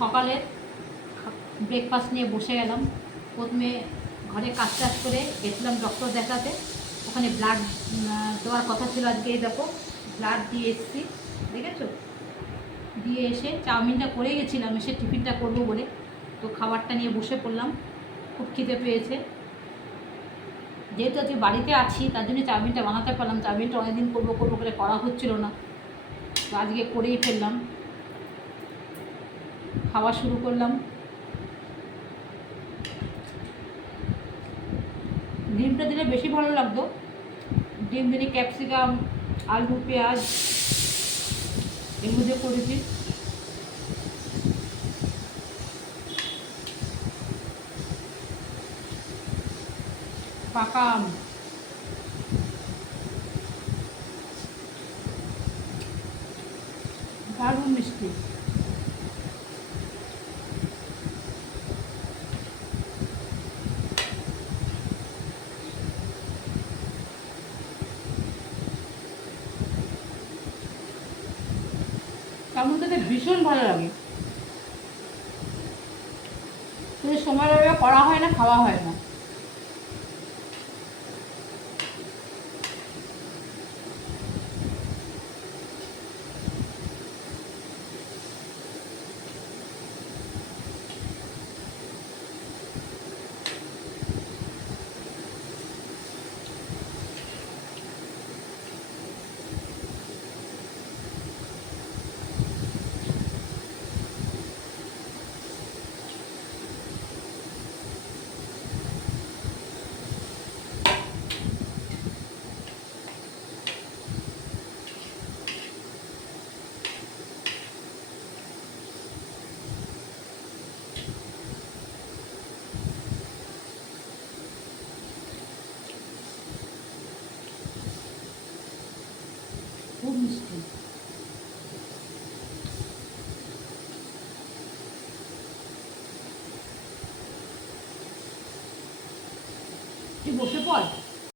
সকালে ব্রেকফাস্ট নিয়ে বসে গেলাম। প্রথমে ঘরে কাজ টাজ করে গেছিলাম ডক্টর দেখাতে, ওখানে ব্লাড দেওয়ার কথা ছিল আজকে। এই দেখো ব্লাড দিয়ে এসেছি, দেখেছো? দিয়ে এসে চাউমিনটা করে গেছিলাম, এসে টিফিনটা করবো বলে, তো খাবারটা নিয়ে বসে পড়লাম। খুব খিদে পেয়েছে, যেহেতু আজকে বাড়িতে আছি তার জন্য চাউমিনটা বানাতে পারলাম। চাউমিনটা অনেকদিন করবো করবো করে করা হচ্ছিল না, তো আজকে করেই ফেললাম। খাওয়া শুরু করলাম। ডিমটা দিলে বেশি ভালো লাগতো, ডিম দিলে ক্যাপসিকাম, আলু, পেঁয়াজ এগুলো দিয়ে করেছি। পাকা আম, দারুণ মিষ্টি। তার মধ্যে ভীষণ ভালো লাগে, কিন্তু সময় করা হয় না, খাওয়া হয় না। খুব মিষ্টি। তুই বসে পড়।